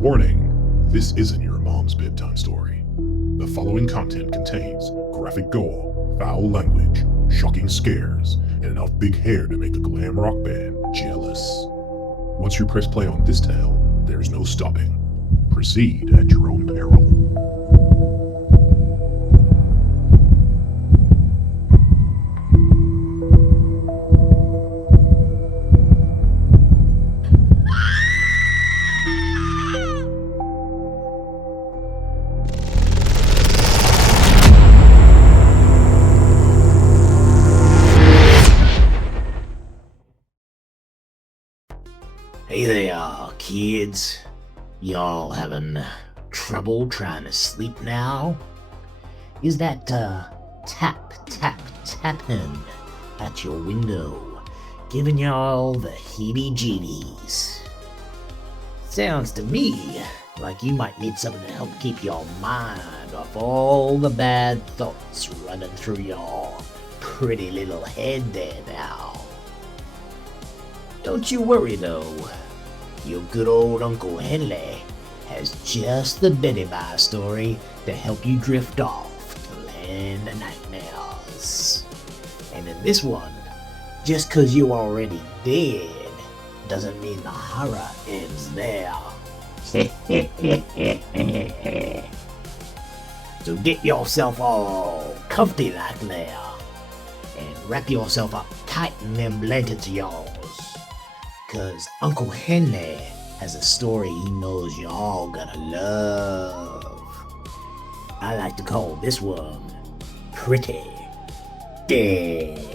Warning, this isn't your mom's bedtime story. The following content contains graphic gore, foul language, shocking scares, and enough big hair to make a glam rock band jealous. Once you press play on this tale, there's no stopping. Proceed at your own peril. Hey there, kids. Y'all having trouble trying to sleep now? Is that tapping at your window giving y'all the heebie-jeebies? Sounds to me like you might need something to help keep your mind off all the bad thoughts running through your pretty little head there now. Don't you worry though, your good old Uncle Henley has just the Betty Bye story to help you drift off to the land of nightmares. And in this one, just 'cause you're already dead doesn't mean the horror ends there. So get yourself all comfy like there, and wrap yourself up tight in them blankets of yours. 'Cause Uncle Henley has a story he knows you're all gonna love. I like to call this one Pretty Dead.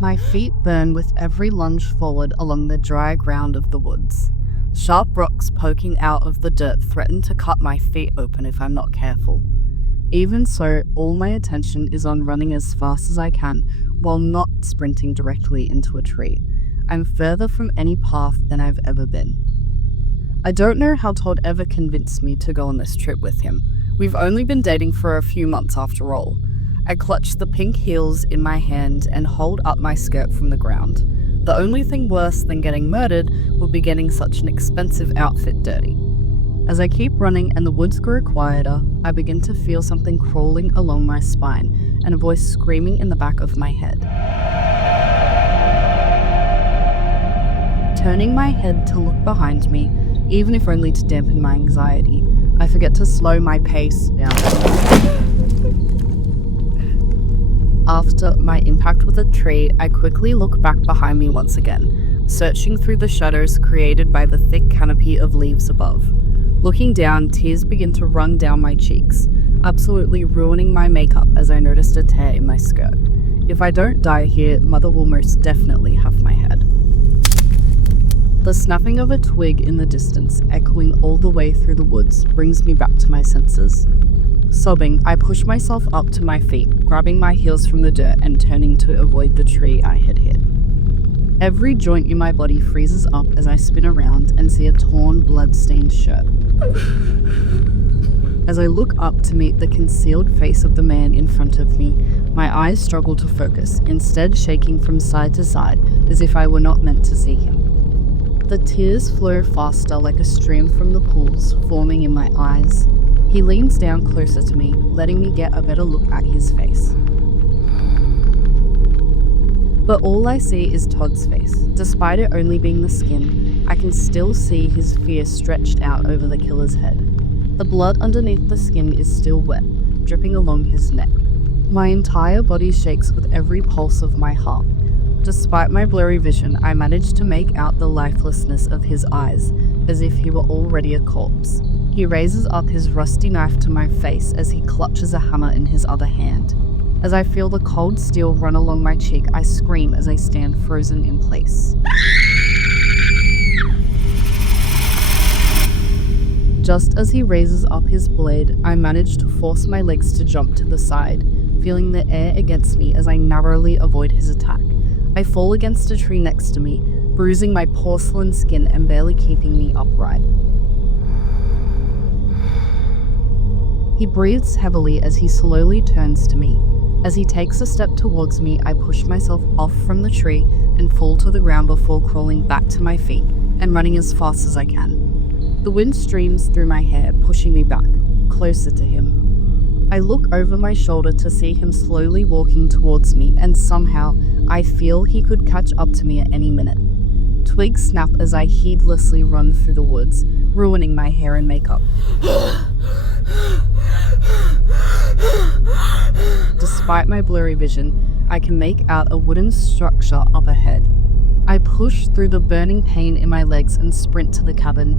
My feet burn with every lunge forward along the dry ground of the woods. Sharp rocks poking out of the dirt threaten to cut my feet open if I'm not careful. Even so, all my attention is on running as fast as I can while not sprinting directly into a tree. I'm further from any path than I've ever been. I don't know how Todd ever convinced me to go on this trip with him. We've only been dating for a few months after all. I clutch the pink heels in my hand and hold up my skirt from the ground. The only thing worse than getting murdered would be getting such an expensive outfit dirty. As I keep running and the woods grow quieter, I begin to feel something crawling along my spine and a voice screaming in the back of my head. Turning my head to look behind me, even if only to dampen my anxiety, I forget to slow my pace down. After my impact with a tree, I quickly look back behind me once again, searching through the shadows created by the thick canopy of leaves above. Looking down, tears begin to run down my cheeks, absolutely ruining my makeup as I noticed a tear in my skirt. If I don't die here, Mother will most definitely have my head. The snapping of a twig in the distance, echoing all the way through the woods, brings me back to my senses. Sobbing, I push myself up to my feet, grabbing my heels from the dirt and turning to avoid the tree I had hit. Every joint in my body freezes up as I spin around and see a torn, blood-stained shirt. As I look up to meet the concealed face of the man in front of me, my eyes struggle to focus, instead shaking from side to side as if I were not meant to see him. The tears flow faster like a stream from the pools forming in my eyes. He leans down closer to me, letting me get a better look at his face. But all I see is Todd's face. Despite it only being the skin, I can still see his fear stretched out over the killer's head. The blood underneath the skin is still wet, dripping along his neck. My entire body shakes with every pulse of my heart. Despite my blurry vision, I manage to make out the lifelessness of his eyes, as if he were already a corpse. He raises up his rusty knife to my face as he clutches a hammer in his other hand. As I feel the cold steel run along my cheek, I scream as I stand frozen in place. Just as he raises up his blade, I manage to force my legs to jump to the side, feeling the air against me as I narrowly avoid his attack. I fall against a tree next to me, bruising my porcelain skin and barely keeping me upright. He breathes heavily as he slowly turns to me. As he takes a step towards me, I push myself off from the tree and fall to the ground before crawling back to my feet and running as fast as I can. The wind streams through my hair, pushing me back, closer to him. I look over my shoulder to see him slowly walking towards me, and somehow I feel he could catch up to me at any minute. Twigs snap as I heedlessly run through the woods, ruining my hair and makeup. Despite my blurry vision, I can make out a wooden structure up ahead. I push through the burning pain in my legs and sprint to the cabin.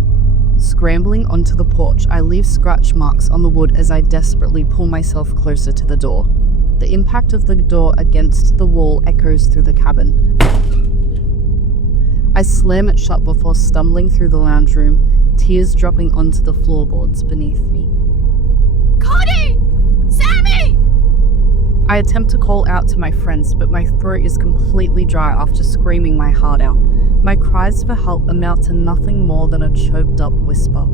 Scrambling onto the porch, I leave scratch marks on the wood as I desperately pull myself closer to the door. The impact of the door against the wall echoes through the cabin. I slam it shut before stumbling through the lounge room, tears dropping onto the floorboards beneath me. Cody! Sammy! I attempt to call out to my friends, but my throat is completely dry after screaming my heart out. My cries for help amount to nothing more than a choked up whisper.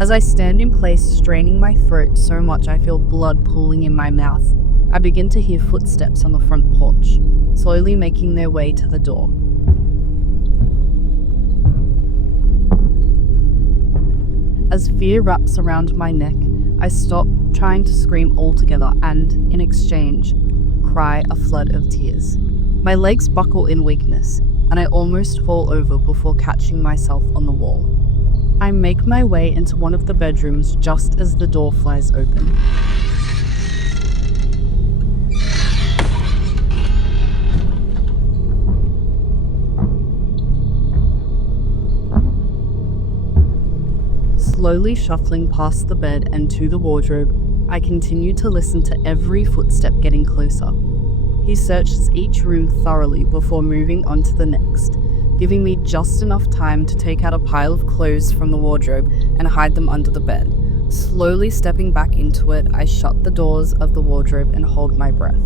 As I stand in place, straining my throat so much I feel blood pooling in my mouth, I begin to hear footsteps on the front porch, slowly making their way to the door. As fear wraps around my neck, I stop trying to scream altogether and, in exchange, cry a flood of tears. My legs buckle in weakness, and I almost fall over before catching myself on the wall. I make my way into one of the bedrooms just as the door flies open. Slowly shuffling past the bed and to the wardrobe, I continue to listen to every footstep getting closer. He searches each room thoroughly before moving on to the next, giving me just enough time to take out a pile of clothes from the wardrobe and hide them under the bed. Slowly stepping back into it, I shut the doors of the wardrobe and hold my breath.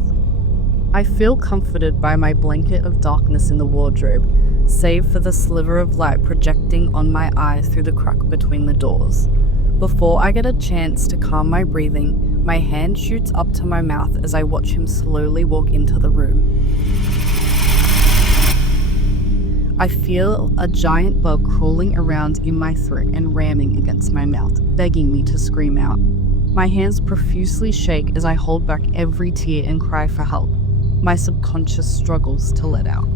I feel comforted by my blanket of darkness in the wardrobe, save for the sliver of light projecting on my eyes through the crack between the doors. Before I get a chance to calm my breathing, my hand shoots up to my mouth as I watch him slowly walk into the room. I feel a giant bug crawling around in my throat and ramming against my mouth, begging me to scream out. My hands profusely shake as I hold back every tear and cry for help. My subconscious struggles to let out.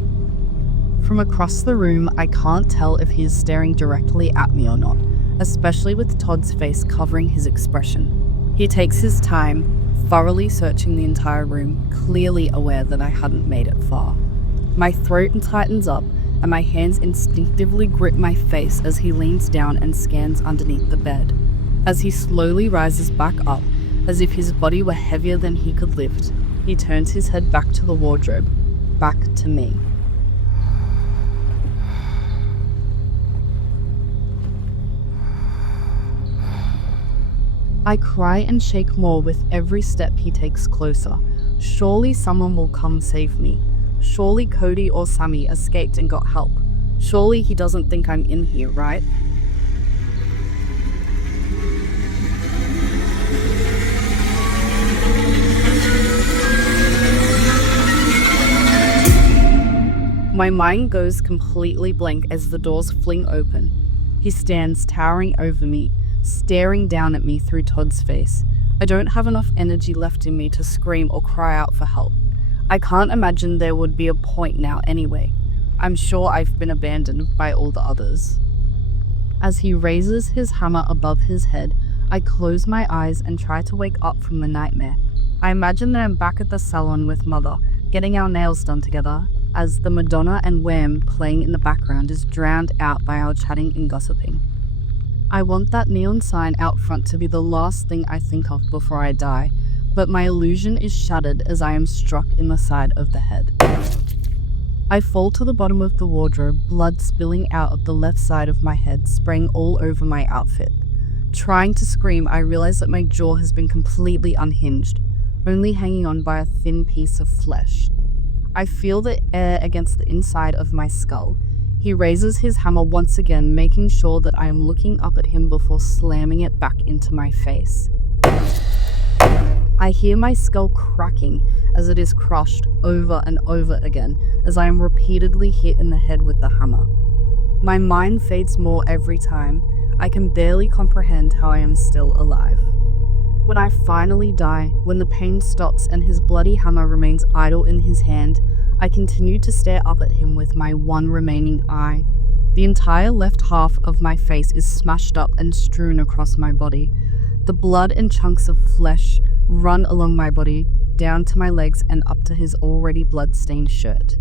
From across the room, I can't tell if he is staring directly at me or not, especially with Todd's face covering his expression. He takes his time, thoroughly searching the entire room, clearly aware that I hadn't made it far. My throat tightens up, and my hands instinctively grip my face as he leans down and scans underneath the bed. As he slowly rises back up, as if his body were heavier than he could lift, he turns his head back to the wardrobe, back to me. I cry and shake more with every step he takes closer. Surely someone will come save me. Surely Cody or Sammy escaped and got help. Surely he doesn't think I'm in here, right? My mind goes completely blank as the doors fling open. He stands towering over me, staring down at me through Todd's face. I don't have enough energy left in me to scream or cry out for help. I can't imagine there would be a point now anyway. I'm sure I've been abandoned by all the others. As he raises his hammer above his head, I close my eyes and try to wake up from the nightmare. I imagine that I'm back at the salon with Mother, getting our nails done together, as the Madonna and Wham playing in the background is drowned out by our chatting and gossiping. I want that neon sign out front to be the last thing I think of before I die, but my illusion is shattered as I am struck in the side of the head. I fall to the bottom of the wardrobe, blood spilling out of the left side of my head, spraying all over my outfit. Trying to scream, I realize that my jaw has been completely unhinged. only hanging on by a thin piece of flesh. I feel the air against the inside of my skull. He raises his hammer once again, making sure that I am looking up at him before slamming it back into my face. I hear my skull cracking as it is crushed over and over again as I am repeatedly hit in the head with the hammer. My mind fades more every time. I can barely comprehend how I am still alive. When I finally die, when the pain stops and his bloody hammer remains idle in his hand, I continue to stare up at him with my one remaining eye. The entire left half of my face is smashed up and strewn across my body. The blood and chunks of flesh run along my body, down to my legs and up to his already blood-stained shirt.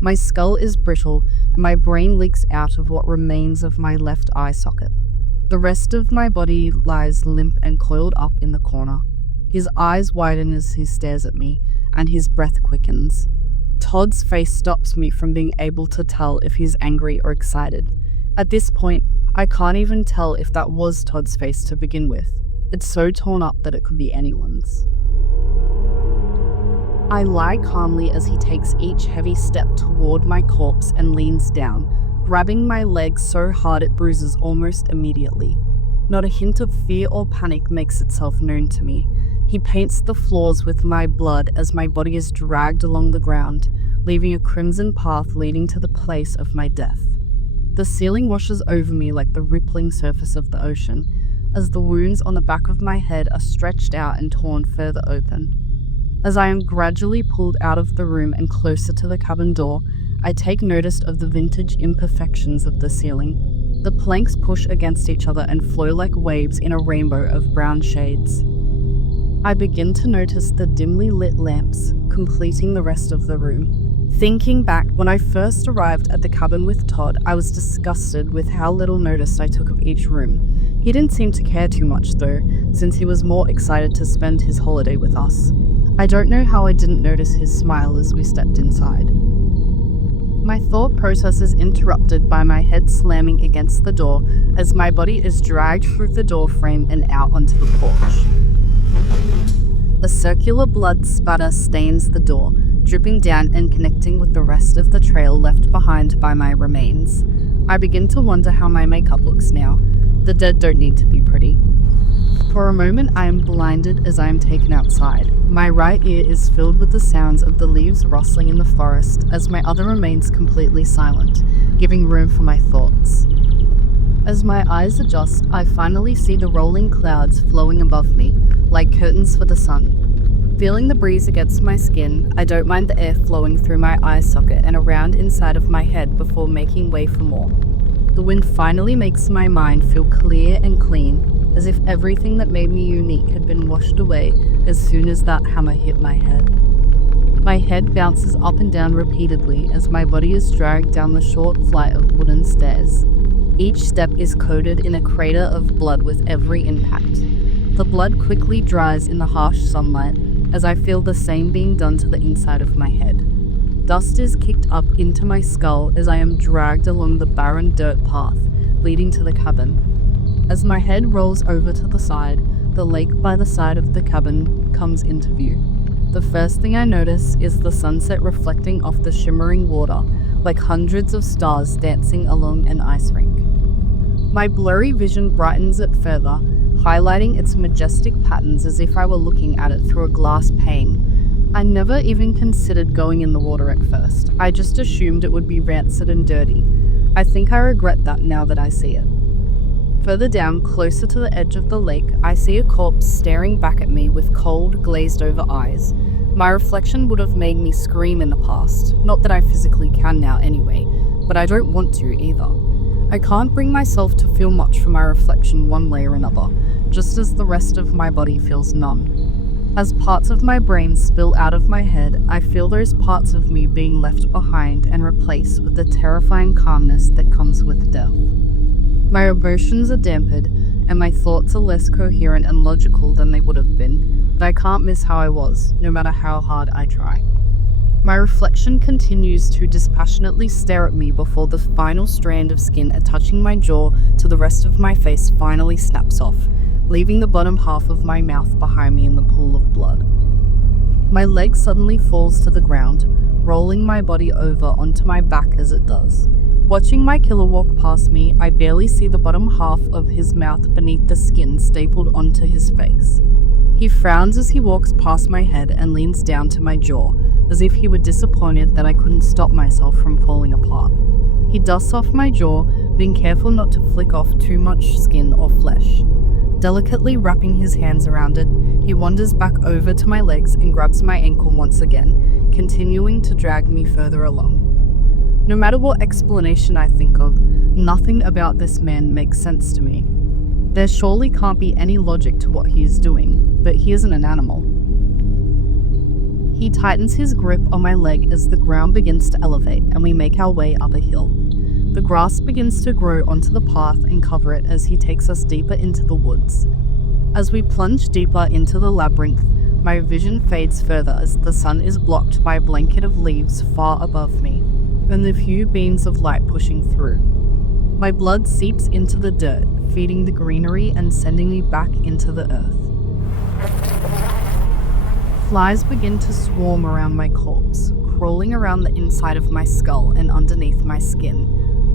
My skull is brittle, and my brain leaks out of what remains of my left eye socket. The rest of my body lies limp and coiled up in the corner. His eyes widen as he stares at me, and his breath quickens. Todd's face stops me from being able to tell if he's angry or excited. At this point, I can't even tell if that was Todd's face to begin with. It's so torn up that it could be anyone's. I lie calmly as he takes each heavy step toward my corpse and leans down, grabbing my leg so hard it bruises almost immediately. Not a hint of fear or panic makes itself known to me. He paints the floors with my blood as my body is dragged along the ground, leaving a crimson path leading to the place of my death. The ceiling washes over me like the rippling surface of the ocean, as the wounds on the back of my head are stretched out and torn further open. As I am gradually pulled out of the room and closer to the cabin door, I take notice of the vintage imperfections of the ceiling. The planks push against each other and flow like waves in a rainbow of brown shades. I begin to notice the dimly lit lamps completing the rest of the room. Thinking back, when I first arrived at the cabin with Todd, I was disgusted with how little notice I took of each room. He didn't seem to care too much though, since he was more excited to spend his holiday with us. I don't know how I didn't notice his smile as we stepped inside. My thought process is interrupted by my head slamming against the door as my body is dragged through the door frame and out onto the porch. A circular blood spatter stains the door, dripping down and connecting with the rest of the trail left behind by my remains. I begin to wonder how my makeup looks now. The dead don't need to be pretty. For a moment I am blinded as I am taken outside. My right ear is filled with the sounds of the leaves rustling in the forest as my other remains completely silent, giving room for my thoughts. As my eyes adjust, I finally see the rolling clouds flowing above me, like curtains for the sun. Feeling the breeze against my skin, I don't mind the air flowing through my eye socket and around inside of my head before making way for more. The wind finally makes my mind feel clear and clean, as if everything that made me unique had been washed away as soon as that hammer hit my head. My head bounces up and down repeatedly as my body is dragged down the short flight of wooden stairs. Each step is coated in a crater of blood with every impact. The blood quickly dries in the harsh sunlight as I feel the same being done to the inside of my head. Dust is kicked up into my skull as I am dragged along the barren dirt path leading to the cabin. As my head rolls over to the side, the lake by the side of the cabin comes into view. The first thing I notice is the sunset reflecting off the shimmering water, like hundreds of stars dancing along an ice rink. My blurry vision brightens it further, highlighting its majestic patterns as if I were looking at it through a glass pane. I never even considered going in the water at first. I just assumed it would be rancid and dirty. I think I regret that now that I see it. Further down, closer to the edge of the lake, I see a corpse staring back at me with cold, glazed-over eyes. My reflection would have made me scream in the past. Not that I physically can now anyway, but I don't want to either. I can't bring myself to feel much for my reflection one way or another, just as the rest of my body feels numb. As parts of my brain spill out of my head, I feel those parts of me being left behind and replaced with the terrifying calmness that comes with death. My emotions are dampened, and my thoughts are less coherent and logical than they would have been, but I can't miss how I was, no matter how hard I try. My reflection continues to dispassionately stare at me before the final strand of skin attaching my jaw to the rest of my face finally snaps off, leaving the bottom half of my mouth behind me in the pool of blood. My leg suddenly falls to the ground, rolling my body over onto my back as it does. Watching my killer walk past me, I barely see the bottom half of his mouth beneath the skin stapled onto his face. He frowns as he walks past my head and leans down to my jaw, as if he were disappointed that I couldn't stop myself from falling apart. He dusts off my jaw, being careful not to flick off too much skin or flesh. Delicately wrapping his hands around it, he wanders back over to my legs and grabs my ankle once again, continuing to drag me further along. No matter what explanation I think of, nothing about this man makes sense to me. There surely can't be any logic to what he is doing, but he isn't an animal. He tightens his grip on my leg as the ground begins to elevate and we make our way up a hill. The grass begins to grow onto the path and cover it as he takes us deeper into the woods. As we plunge deeper into the labyrinth, my vision fades further as the sun is blocked by a blanket of leaves far above me, and the few beams of light pushing through. My blood seeps into the dirt, feeding the greenery and sending me back into the earth. Flies begin to swarm around my corpse, crawling around the inside of my skull and underneath my skin,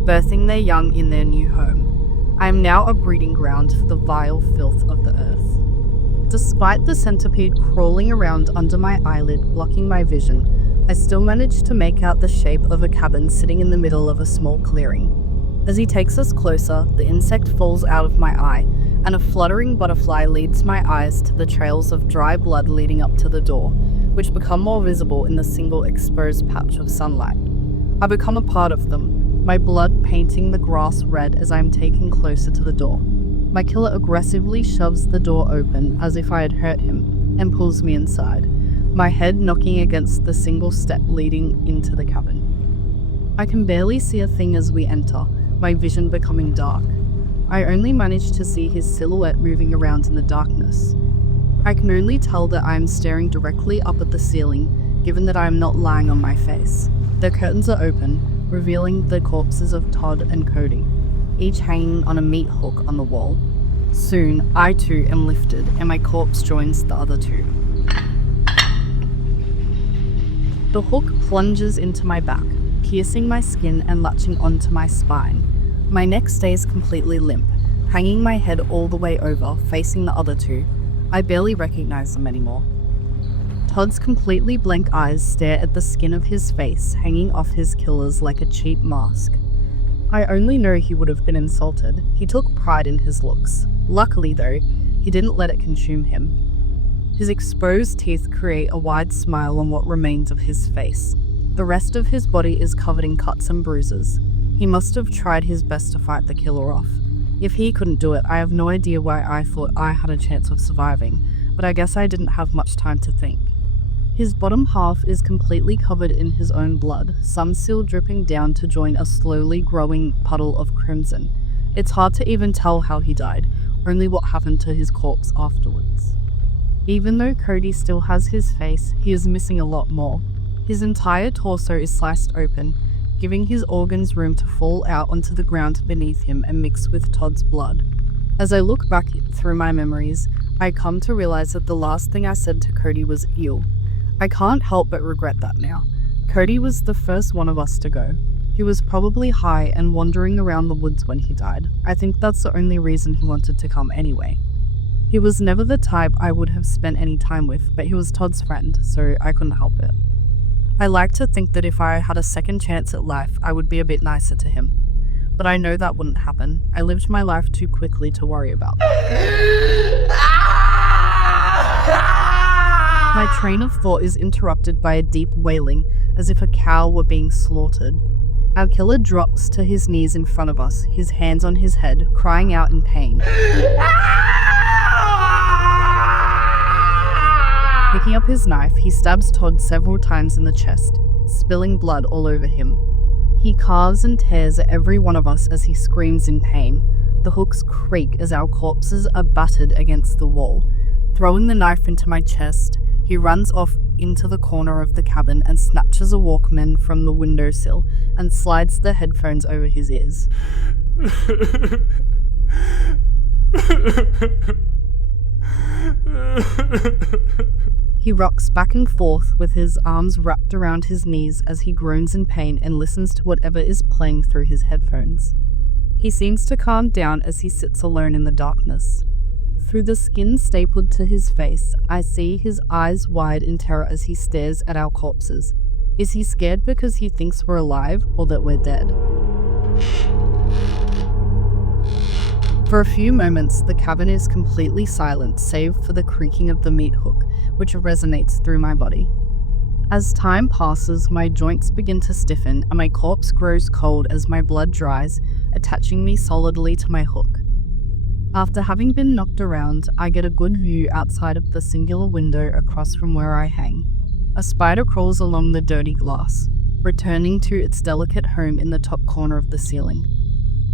birthing their young in their new home. I am now a breeding ground for the vile filth of the earth. Despite the centipede crawling around under my eyelid, blocking my vision, I still manage to make out the shape of a cabin sitting in the middle of a small clearing. As he takes us closer, the insect falls out of my eye, and a fluttering butterfly leads my eyes to the trails of dry blood leading up to the door, which become more visible in the single exposed patch of sunlight. I become a part of them, my blood painting the grass red as I am taken closer to the door. My killer aggressively shoves the door open as if I had hurt him, and pulls me inside, my head knocking against the single step leading into the cabin. I can barely see a thing as we enter, my vision becoming dark. I only manage to see his silhouette moving around in the darkness. I can only tell that I am staring directly up at the ceiling, given that I am not lying on my face. The curtains are open, revealing the corpses of Todd and Cody, each hanging on a meat hook on the wall. Soon, I too am lifted, and my corpse joins the other two. The hook plunges into my back, piercing my skin and latching onto my spine. My neck stays completely limp, hanging my head all the way over, facing the other two. I barely recognize them anymore. Todd's completely blank eyes stare at the skin of his face, hanging off his killers like a cheap mask. I only know he would have been insulted. He took pride in his looks. Luckily, though, he didn't let it consume him. His exposed teeth create a wide smile on what remains of his face. The rest of his body is covered in cuts and bruises. He must have tried his best to fight the killer off. If he couldn't do it, I have no idea why I thought I had a chance of surviving, but I guess I didn't have much time to think. His bottom half is completely covered in his own blood, some still dripping down to join a slowly growing puddle of crimson. It's hard to even tell how he died, only what happened to his corpse afterwards. Even though Cody still has his face, he is missing a lot more. His entire torso is sliced open, giving his organs room to fall out onto the ground beneath him and mix with Todd's blood. As I look back through my memories, I come to realize that the last thing I said to Cody was ew. I can't help but regret that now. Cody was the first one of us to go. He was probably high and wandering around the woods when he died. I think that's the only reason he wanted to come anyway. He was never the type I would have spent any time with, but he was Todd's friend, so I couldn't help it. I like to think that if I had a second chance at life, I would be a bit nicer to him. But I know that wouldn't happen. I lived my life too quickly to worry about that. My train of thought is interrupted by a deep wailing, as if a cow were being slaughtered. Our killer drops to his knees in front of us, his hands on his head, crying out in pain. Picking up his knife, he stabs Todd several times in the chest, spilling blood all over him. He carves and tears at every one of us as he screams in pain. The hooks creak as our corpses are battered against the wall. Throwing the knife into my chest, he runs off into the corner of the cabin and snatches a Walkman from the windowsill and slides the headphones over his ears. He rocks back and forth with his arms wrapped around his knees as he groans in pain and listens to whatever is playing through his headphones. He seems to calm down as he sits alone in the darkness. Through the skin stapled to his face, I see his eyes wide in terror as he stares at our corpses. Is he scared because he thinks we're alive or that we're dead? For a few moments, the cabin is completely silent save for the creaking of the meat hook, which resonates through my body. As time passes, my joints begin to stiffen and my corpse grows cold as my blood dries, attaching me solidly to my hook. After having been knocked around, I get a good view outside of the singular window across from where I hang. A spider crawls along the dirty glass, returning to its delicate home in the top corner of the ceiling.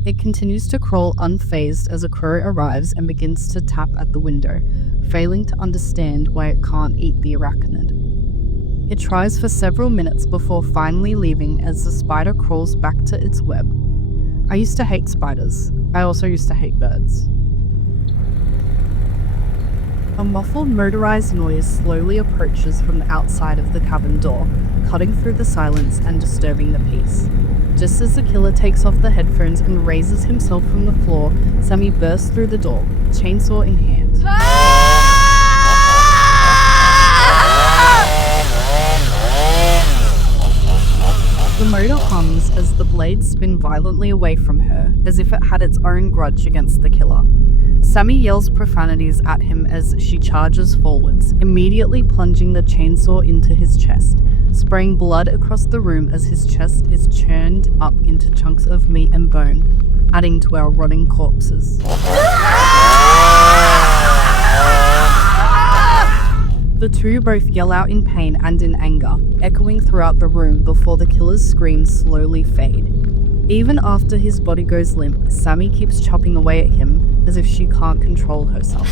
It continues to crawl unfazed as a crow arrives and begins to tap at the window, failing to understand why it can't eat the arachnid. It tries for several minutes before finally leaving as the spider crawls back to its web. I used to hate spiders. I also used to hate birds. A muffled motorized noise slowly approaches from the outside of the cabin door, cutting through the silence and disturbing the peace. Just as the killer takes off the headphones and raises himself from the floor, Sammy bursts through the door, chainsaw in hand. The motor hums as the blades spin violently away from her, as if it had its own grudge against the killer. Sammy yells profanities at him as she charges forwards, immediately plunging the chainsaw into his chest, spraying blood across the room as his chest is churned up into chunks of meat and bone, adding to our rotting corpses. The two both yell out in pain and in anger, echoing throughout the room before the killer's screams slowly fade. Even after his body goes limp, Sammy keeps chopping away at him as if she can't control herself.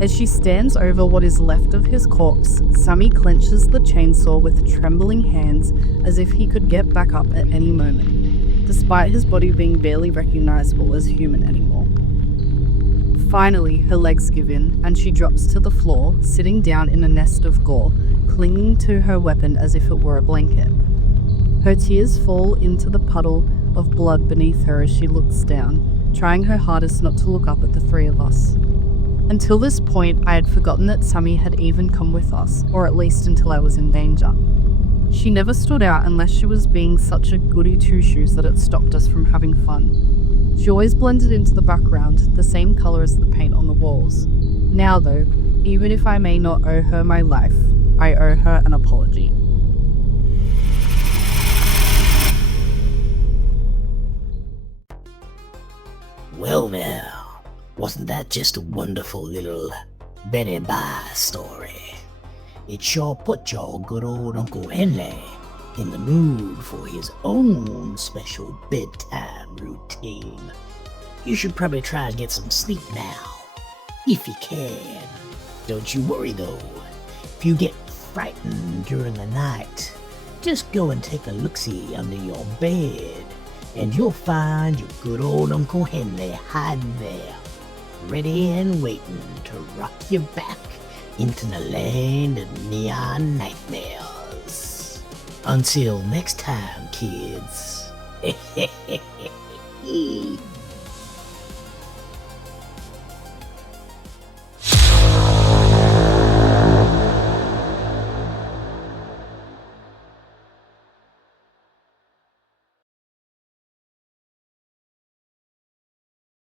As she stands over what is left of his corpse, Sammy clenches the chainsaw with trembling hands as if he could get back up at any moment, despite his body being barely recognizable as human anymore. Finally, her legs give in, and she drops to the floor, sitting down in a nest of gore, clinging to her weapon as if it were a blanket. Her tears fall into the puddle of blood beneath her as she looks down, trying her hardest not to look up at the three of us. Until this point, I had forgotten that Sammy had even come with us, or at least until I was in danger. She never stood out unless she was being such a goody two-shoes that it stopped us from having fun. She always blended into the background, the same colour as the paint on the walls. Now though, even if I may not owe her my life, I owe her an apology. Well now, wasn't that just a wonderful little Betty Bye story? It sure put your good old Uncle Henley in the mood for his own special bedtime routine. You should probably try and get some sleep now, if you can. Don't you worry though, if you get frightened during the night, just go and take a look-see under your bed, and you'll find your good old Uncle Henley hiding there, ready and waiting to rock you back into the land of neon nightmares. Until next time, kids.